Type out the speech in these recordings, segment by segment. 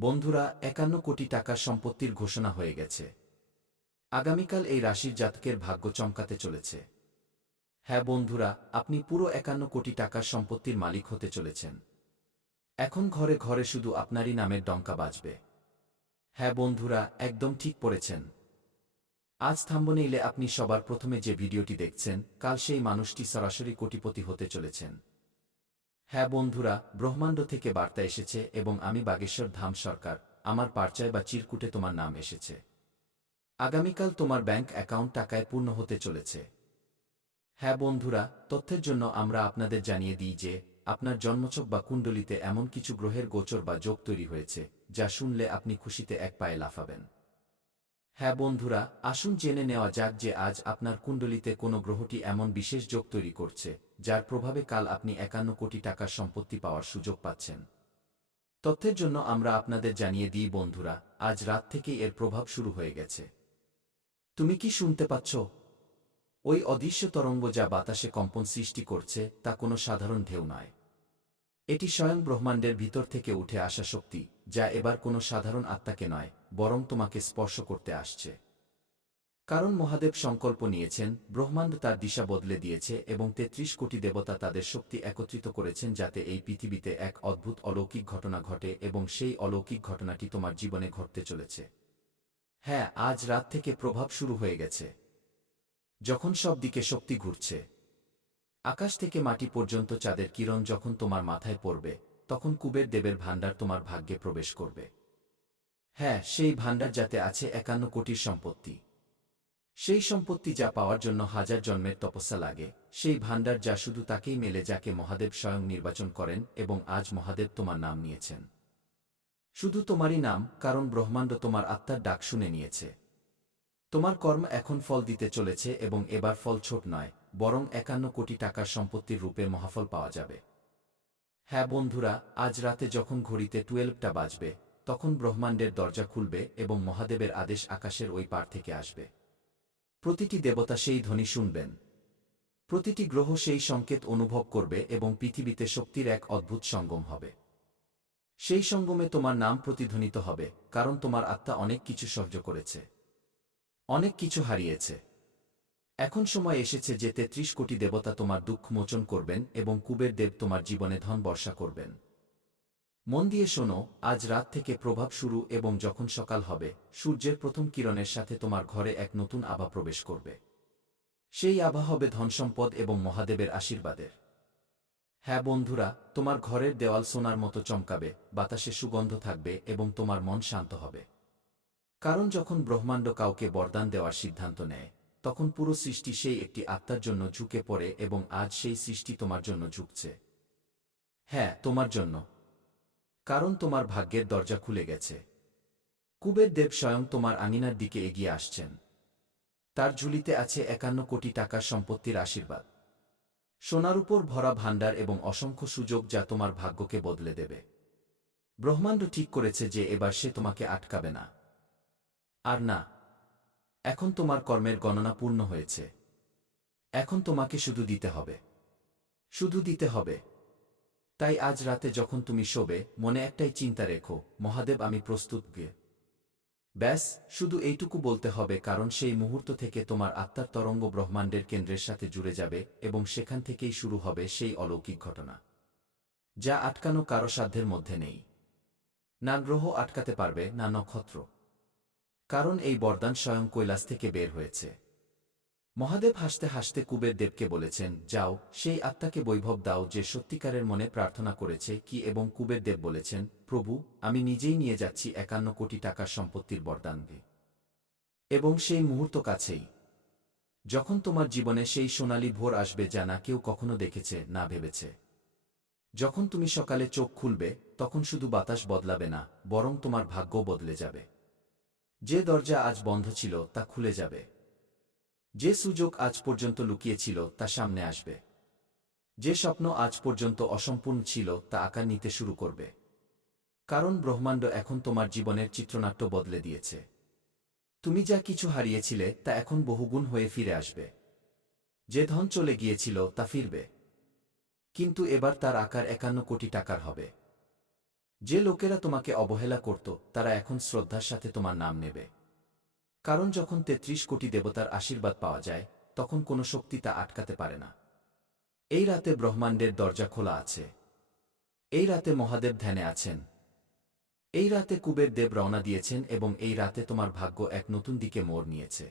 বন্ধুরা, ৫১ কোটি টাকার সম্পত্তির ঘোষণা হয়ে গেছে। আগামীকাল এই রাশির জাতকের ভাগ্য চমকাতে চলেছে। হ্যাঁ বন্ধুরা, আপনি পুরো ৫১ কোটি টাকার সম্পত্তির মালিক হতে চলেছেন। এখন ঘরে ঘরে শুধু আপনারই নামের ডঙ্কা বাজবে। হ্যাঁ বন্ধুরা, একদম ঠিক পড়েছেন। আজ থাম্বনেইলে আপনি সবার প্রথমে যে ভিডিওটি দেখছেন, কাল সেই মানুষটি সরাসরি কোটিপতি হতে চলেছেন। হ্যাঁ বন্ধুরা, ব্রহ্মাণ্ড থেকে বার্তা এসেছে এবং আমি বাগেশ্বর ধাম সরকার, আমার পারচায় বা চিরকুটে তোমার নাম এসেছে। আগামীকাল তোমার ব্যাংক অ্যাকাউন্ট টাকায় পূর্ণ হতে চলেছে। হ্যাঁ বন্ধুরা, তথ্যের জন্য আমরা আপনাদের জানিয়ে দিই যে আপনার জন্মছক বা কুণ্ডলিতে এমন কিছু গ্রহের গোচর বা যোগ তৈরি হয়েছে, যা শুনলে আপনি খুশিতে এক পায়ে লাফাবেন। হ্যাঁ বন্ধুরা, আসুন জেনে নেওয়া যাক যে আজ আপনার কুণ্ডলিতে কোন গ্রহটি এমন বিশেষ যোগ তৈরি করছে, যার প্রভাবে কাল আপনি ৫১ কোটি টাকার সম্পত্তি পাওয়ার সুযোগ পাচ্ছেন। তথ্যের জন্য আমরা আপনাদের জানিয়ে দিই বন্ধুরা, আজ রাত থেকেই এর প্রভাব শুরু হয়ে গেছে। তুমি কি শুনতে পাচ্ছ? ওই অদৃশ্য তরঙ্গ যা বাতাসে কম্পন সৃষ্টি করছে, তা কোনো সাধারণ ঢেউ নয়। এটি স্বয়ং ব্রহ্মাণ্ডের ভিতর থেকে উঠে আসা শক্তি, যা এবার কোনো সাধারণ আত্মাকে নয়, বরং তোমাকে স্পর্শ করতে আসছে। কারণ মহাদেব সংকল্প নিয়েছেন, ব্রহ্মাণ্ড তার দিশা বদলে দিয়েছে এবং ৩৩ কোটি দেবতা তাদের শক্তি একত্রিত করেছেন যাতে এই পৃথিবীতে এক অদ্ভুত অলৌকিক ঘটনা ঘটে এবং সেই অলৌকিক ঘটনাটি তোমার জীবনে ঘটতে চলেছে। হ্যাঁ, আজ রাত থেকে প্রভাব শুরু হয়ে গেছে। যখন সব দিকে শক্তি ঘুরছে, আকাশ থেকে মাটি পর্যন্ত চাঁদের কিরণ যখন তোমার মাথায় পড়বে, তখন কুবের দেবের ভাণ্ডার তোমার ভাগ্যে প্রবেশ করবে। হ্যাঁ, সেই ভাণ্ডার যাতে আছে ৫১ কোটির সম্পত্তি। সেই সম্পত্তি যা পাওয়ার জন্য হাজার জন্মের তপস্যা লাগে, সেই ভাণ্ডার যা শুধু তাকেই মেলে যাকে মহাদেব স্বয়ং নির্বাচন করেন এবং আজ মহাদেব তোমার নাম নিয়েছেন। শুধু তোমারই নাম, কারণ ব্রহ্মাণ্ড তোমার আত্মার ডাক শুনে নিয়েছে। তোমার কর্ম এখন ফল দিতে চলেছে এবং এবার ফল ছোট নয়, বরং ৫১ কোটি টাকার সম্পত্তির রূপে মহাফল পাওয়া যাবে। হ্যাঁ বন্ধুরা, আজ রাতে যখন ঘড়িতে 12টা বাজবে, তখন ব্রহ্মাণ্ডের দরজা খুলবে এবং মহাদেবের আদেশ আকাশের ওই পার থেকে আসবে। প্রতিটি দেবতা সেই ধ্বনি শুনবেন। প্রতিটি গ্রহ সেই সংকেত অনুভব করবে এবং পৃথিবীতে শক্তির এক অদ্ভুত সঙ্গম হবে। সেই সঙ্গমে তোমার নাম প্রতিধ্বনিত হবে, কারণ তোমার আত্মা অনেক কিছু সহ্য করেছে, অনেক কিছু হারিয়েছে। এখন সময় এসেছে যে ৩৩ কোটি দেবতা তোমার দুঃখ মোচন করবেন এবং কুবের দেব তোমার জীবনে ধন বর্ষা করবেন। মন দিয়ে শোনো, আজ রাত থেকে প্রভাব শুরু এবং যখন সকাল হবে, সূর্যের প্রথম কিরণের সাথে তোমার ঘরে এক নতুন আভা প্রবেশ করবে। সেই আভা হবে ধনসম্পদ এবং মহাদেবের আশীর্বাদের। হ্যাঁ বন্ধুরা, তোমার ঘরের দেওয়াল সোনার মতো চমকাবে, বাতাসে সুগন্ধ থাকবে এবং তোমার মন শান্ত হবে। কারণ যখন ব্রহ্মাণ্ড কাউকে বরদান দেওয়ার সিদ্ধান্ত নেয়, তখন পুরো সৃষ্টি সেই একটি আত্মার জন্য ঝুঁকে পড়ে এবং আজ সেই সৃষ্টি তোমার জন্য ঝুঁকছে। হ্যাঁ, তোমার জন্য। কারণ তোমার ভাগ্যের দরজা খুলে গেছে। কুবের দেব স্বয়ং তোমার আঙিনার দিকে এগিয়ে আসছেন। তার ঝুলিতে আছে ৫১ কোটি টাকার সম্পত্তির আশীর্বাদ, সোনার উপর ভরা ভাণ্ডার এবং অসংখ্য সুযোগ যা তোমার ভাগ্যকে বদলে দেবে। ব্রহ্মাণ্ড ঠিক করেছে যে এবার সে তোমাকে আটকাবে না। আর না, এখন তোমার কর্মের গণনা পূর্ণ হয়েছে। এখন তোমাকে শুধু দিতে হবে, শুধু দিতে হবে। তাই আজ রাতে যখন তুমি শোবে, মনে একটাই চিন্তা রেখো, মহাদেব আমি প্রস্তুত গে। ব্যাস, শুধু এইটুকু বলতে হবে, কারণ সেই মুহূর্ত থেকে তোমার আত্মার তরঙ্গ ব্রহ্মাণ্ডের কেন্দ্রের সাথে জুড়ে যাবে এবং সেখান থেকেই শুরু হবে সেই অলৌকিক ঘটনা, যা আটকানো কারো সাধ্যের মধ্যে নেই। না গ্রহ আটকাতে পারবে, না নক্ষত্র। কারণ এই বরদান স্বয়ং কৈলাস থেকে বের হয়েছে। মহাদেব হাসতে হাসতে কুবের দেবকে বলেছেন, যাও, সেই আত্মাকে বৈভব দাও যে সত্যিকারের মনে প্রার্থনা করেছে কি। এবং কুবের দেব বলেছেন, প্রভু, আমি নিজেই নিয়ে যাচ্ছি ৫১ কোটি টাকার সম্পত্তির বরদান দিয়ে। এবং সেই মুহূর্ত কাছেই, যখন তোমার জীবনে সেই সোনালী ভোর আসবে যা না কেউ কখনো দেখেছে, না ভেবেছে। যখন তুমি সকালে চোখ খুলবে, তখন শুধু বাতাস বদলাবে না, বরং তোমার ভাগ্য বদলে যাবে। যে দরজা আজ বন্ধ ছিল তা খুলে যাবে। যে সুযোগ আজ পর্যন্ত লুকিয়ে ছিল তা সামনে আসবে। যে স্বপ্ন আজ পর্যন্ত অসম্পূর্ণ ছিল তা আকার নিতে শুরু করবে। কারণ ব্রহ্মাণ্ড এখন তোমার জীবনের চিত্রনাট্য বদলে দিয়েছে। তুমি যা কিছু হারিয়েছিলে তা এখন বহুগুণ হয়ে ফিরে আসবে। যে ধন চলে গিয়েছিল তা ফিরবে, কিন্তু এবার তার আকার ৫১ কোটি টাকার হবে। যে লোকেরা তোমাকে অবহেলা করত তারা এখন শ্রদ্ধার সাথে তোমার নাম নেবে। কারণ যখন ৩৩ কোটি দেবতার আশীর্বাদ পাওয়া যায় তখন কোনো শক্তি তা আটকাতে পারে না। এই রাতে ব্রহ্মাণ্ডের দরজা খোলা আছে। এই রাতে মহাদেব ধ্যানে আছেন। এই রাতে কুবের দেব রওনা দিয়েছেন এবং এই রাতে তোমার ভাগ্য এক নতুন দিকে মোড় নিয়েছে।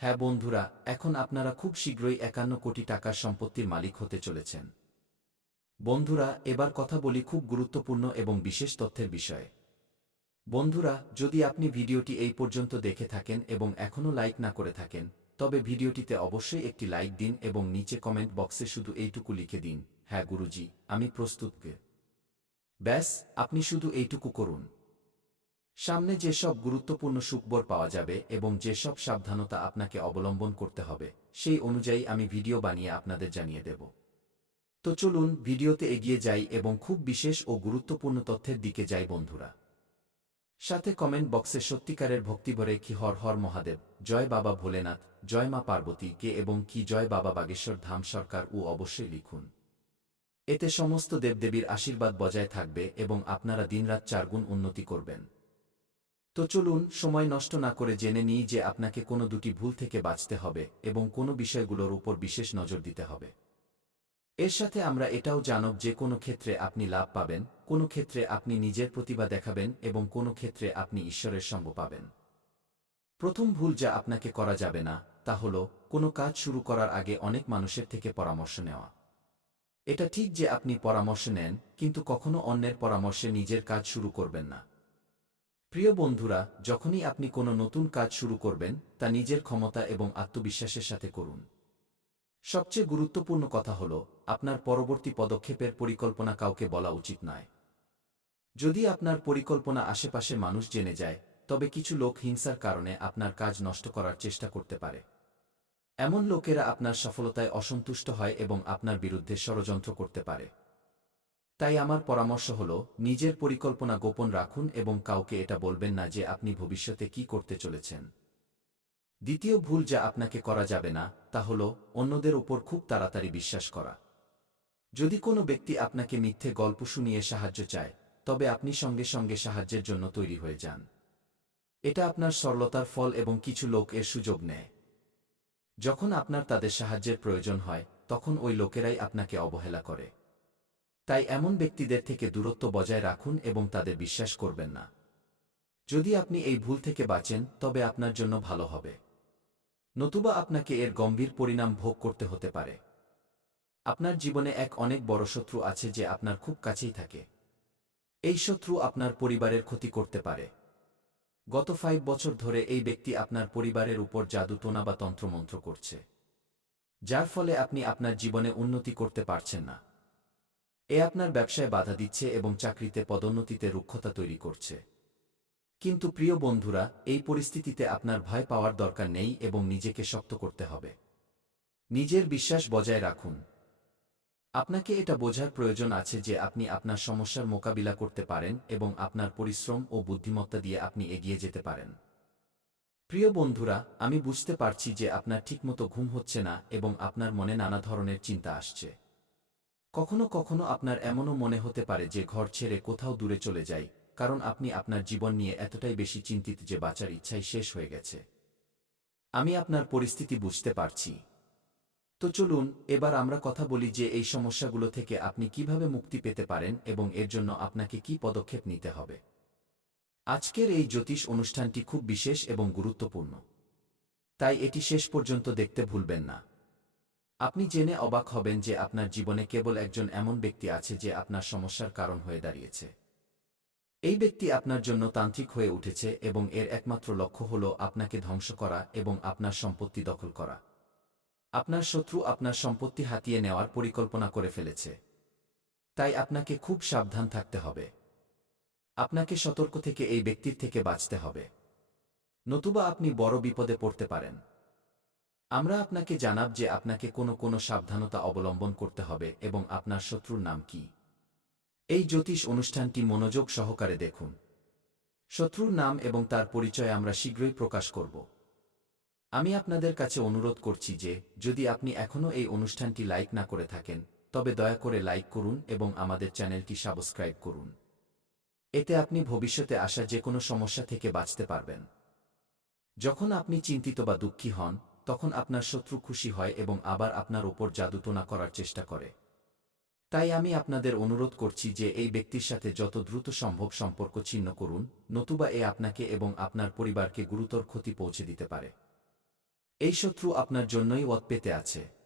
হ্যাঁ বন্ধুরা, এখন আপনারা খুব শীঘ্রই ৫১ কোটি টাকার সম্পত্তির মালিক হতে চলেছেন। বন্ধুরা, এবার কথা বলি খুব গুরুত্বপূর্ণ এবং বিশেষ তথ্যের বিষয়ে। বন্ধুরা, যদি আপনি ভিডিওটি এই পর্যন্ত দেখে থাকেন এবং এখনও লাইক না করে থাকেন, তবে ভিডিওটিতে অবশ্যই একটি লাইক দিন এবং নিচে কমেন্ট বক্সে শুধু এইটুকু লিখে দিন, হ্যাঁ গুরুজি, আমি প্রস্তুত। ব্যাস, আপনি শুধু এইটুকু করুন। সামনে যেসব গুরুত্বপূর্ণ সুখবর পাওয়া যাবে এবং যেসব সাবধানতা আপনাকে অবলম্বন করতে হবে সেই অনুযায়ী আমি ভিডিও বানিয়ে আপনাদের জানিয়ে দেব। তো চলুন ভিডিওতে এগিয়ে যাই এবং খুব বিশেষ ও গুরুত্বপূর্ণ তথ্যের দিকে যাই বন্ধুরা। সাথে কমেন্ট বক্সে সত্যিকারের ভক্তিভরে কি হর হর মহাদেব, জয় বাবা ভোলেনাথ, জয় মা পার্বতী কে এবং কি জয় বাবা বাগেশ্বর ধাম সরকার ও অবশ্যই লিখুন। এতে সমস্ত দেবদেবীর আশীর্বাদ বজায় থাকবে এবং আপনারা দিনরাত ৪ গুণ উন্নতি করবেন। তো চলুন সময় নষ্ট না করে জেনে নিই যে আপনাকে কোনো দুটি ভুল থেকে বাঁচতে হবে এবং কোনো বিষয়গুলোর উপর বিশেষ নজর দিতে হবে। এর সাথে আমরা এটাও জানব যে কোনো ক্ষেত্রে আপনি লাভ পাবেন, কোনো ক্ষেত্রে আপনি নিজের প্রতিভা দেখাবেন এবং কোনো ক্ষেত্রে আপনি ঈশ্বরের সঙ্গ পাবেন। প্রথম ভুল যা আপনাকে করা যাবে না তা হল কোনো কাজ শুরু করার আগে অনেক মানুষের থেকে পরামর্শ নেওয়া। এটা ঠিক যে আপনি পরামর্শ নেন, কিন্তু কখনো অন্যের পরামর্শে নিজের কাজ শুরু করবেন না। প্রিয় বন্ধুরা, যখনই আপনি কোনো নতুন কাজ শুরু করবেন তা নিজের ক্ষমতা এবং আত্মবিশ্বাসের সাথে করুন। সবচেয়ে গুরুত্বপূর্ণ কথা হল আপনার পরবর্তী পদক্ষেপের পরিকল্পনা কাউকে বলা উচিত নয়। যদি আপনার পরিকল্পনা আশেপাশে মানুষ জেনে যায়, তবে কিছু লোক হিংসার কারণে আপনার কাজ নষ্ট করার চেষ্টা করতে পারে। এমন লোকেরা আপনার সফলতায় অসন্তুষ্ট হয় এবং আপনার বিরুদ্ধে ষড়যন্ত্র করতে পারে। তাই আমার পরামর্শ হল নিজের পরিকল্পনা গোপন রাখুন এবং কাউকে এটা বলবেন না যে আপনি ভবিষ্যতে কি করতে চলেছেন। দ্বিতীয় ভুল যা আপনাকে করা যাবে না তা হল অন্যদের উপর খুব তাড়াতাড়ি বিশ্বাস করা। যদি কোনো ব্যক্তি আপনাকে মিথ্যে গল্প শুনিয়ে সাহায্য চায়, তবে আপনি সঙ্গে সঙ্গে সাহায্যের জন্য তৈরি হয়ে যান। এটা আপনার সরলতার ফল এবং কিছু লোক এর সুযোগ নেয়। যখন আপনার তাদের সাহায্যের প্রয়োজন হয় তখন ওই লোকেরাই আপনাকে অবহেলা করে। তাই এমন ব্যক্তিদের থেকে দূরত্ব বজায় রাখুন এবং তাদের বিশ্বাস করবেন না। যদি আপনি এই ভুল থেকে বাঁচেন তবে আপনার জন্য ভালো হবে, নতুবা আপনাকে এর গম্ভীর পরিণাম ভোগ করতে হতে পারে। আপনার জীবনে এক অনেক বড় শত্রু আছে যে আপনার খুব কাছেই থাকে। এই শত্রু আপনার পরিবারের ক্ষতি করতে পারে। গত ৫ বছর ধরে এই ব্যক্তি আপনার পরিবারের উপর জাদু টোনা বা তন্ত্রমন্ত্র করছে, যার ফলে আপনি আপনার জীবনে উন্নতি করতে পারছেন না। এ আপনার ব্যবসায় বাধা দিচ্ছে এবং চাকরিতে পদোন্নতিতে রুক্ষতা তৈরি করছে। কিন্তু প্রিয় বন্ধুরা, এই পরিস্থিতিতে আপনার ভয় পাওয়ার দরকার নেই এবং নিজেকে শক্ত করতে হবে। নিজের বিশ্বাস বজায় রাখুন। আপনাকে এটা বোঝার প্রয়োজন আছে যে আপনি আপনার সমস্যার মোকাবিলা করতে পারেন এবং আপনার পরিশ্রম ও বুদ্ধিমত্তা দিয়ে আপনি এগিয়ে যেতে পারেন। প্রিয় বন্ধুরা, আমি বুঝতে পারছি যে আপনার ঠিকমতো ঘুম হচ্ছে না এবং আপনার মনে নানা ধরনের চিন্তা আসছে। কখনো কখনো আপনার এমনও মনে হতে পারে যে ঘর ছেড়ে কোথাও দূরে চলে যাই, কারণ আপনি আপনার জীবন নিয়ে এতটাই বেশি চিন্তিত যে বাঁচার ইচ্ছাই শেষ হয়ে গেছে। আমি আপনার পরিস্থিতি বুঝতে পারছি। তো চলুন এবার আমরা কথা বলি যে এই সমস্যাগুলো থেকে আপনি কিভাবে মুক্তি পেতে পারেন এবং এর জন্য আপনাকে কি পদক্ষেপ নিতে হবে। আজকের এই জ্যোতিষ অনুষ্ঠানটি খুব বিশেষ এবং গুরুত্বপূর্ণ, তাই এটি শেষ পর্যন্ত দেখতে ভুলবেন না। আপনি জেনে অবাক হবেন যে আপনার জীবনে কেবল একজন এমন ব্যক্তি আছে যে আপনার সমস্যার কারণ হয়ে দাঁড়িয়েছে। এই ব্যক্তি আপনার জন্য তান্ত্রিক হয়ে উঠেছে এবং এর একমাত্র লক্ষ্য হল আপনাকে ধ্বংস করা এবং আপনার সম্পত্তি দখল করা। আপনার শত্রু আপনার সম্পত্তি হাতিয়ে নেওয়ার পরিকল্পনা করে ফেলেছে। তাই আপনাকে খুব সাবধান থাকতে হবে। আপনাকে সতর্ক থেকে এই ব্যক্তির থেকে বাঁচতে হবে, নতুবা আপনি বড় বিপদে পড়তে পারেন। আমরা আপনাকে জানাব যে আপনাকে কোনো সাবধানতা অবলম্বন করতে হবে এবং আপনার শত্রুর নাম কি। এই জ্যোতিষ অনুষ্ঠানটি মনোযোগ সহকারে দেখুন। শত্রুর নাম এবং তার পরিচয় আমরা শীঘ্রই প্রকাশ করব। আমি আপনাদের কাছে অনুরোধ করছি যে যদি আপনি এখনও এই অনুষ্ঠানটি লাইক না করে থাকেন, তবে দয়া করে লাইক করুন এবং আমাদের চ্যানেলটি সাবস্ক্রাইব করুন। এতে আপনি ভবিষ্যতে আসা যে কোনো সমস্যা থেকে বাঁচতে পারবেন। যখন আপনি চিন্তিত বা দুঃখী হন, তখন আপনার শত্রু খুশি হয় এবং আবার আপনার ওপর জাদুটোনা করার চেষ্টা করে। তাই আমি আপনাদের অনুরোধ করছি যে এই ব্যক্তির সাথে যত দ্রুত সম্ভব সম্পর্ক ছিন্ন করুন, নতুবা এ আপনাকে এবং আপনার পরিবারকে গুরুতর ক্ষতি পৌঁছে দিতে পারে। এই শত্রু আপনার জন্যই ওৎ পেতে আছে।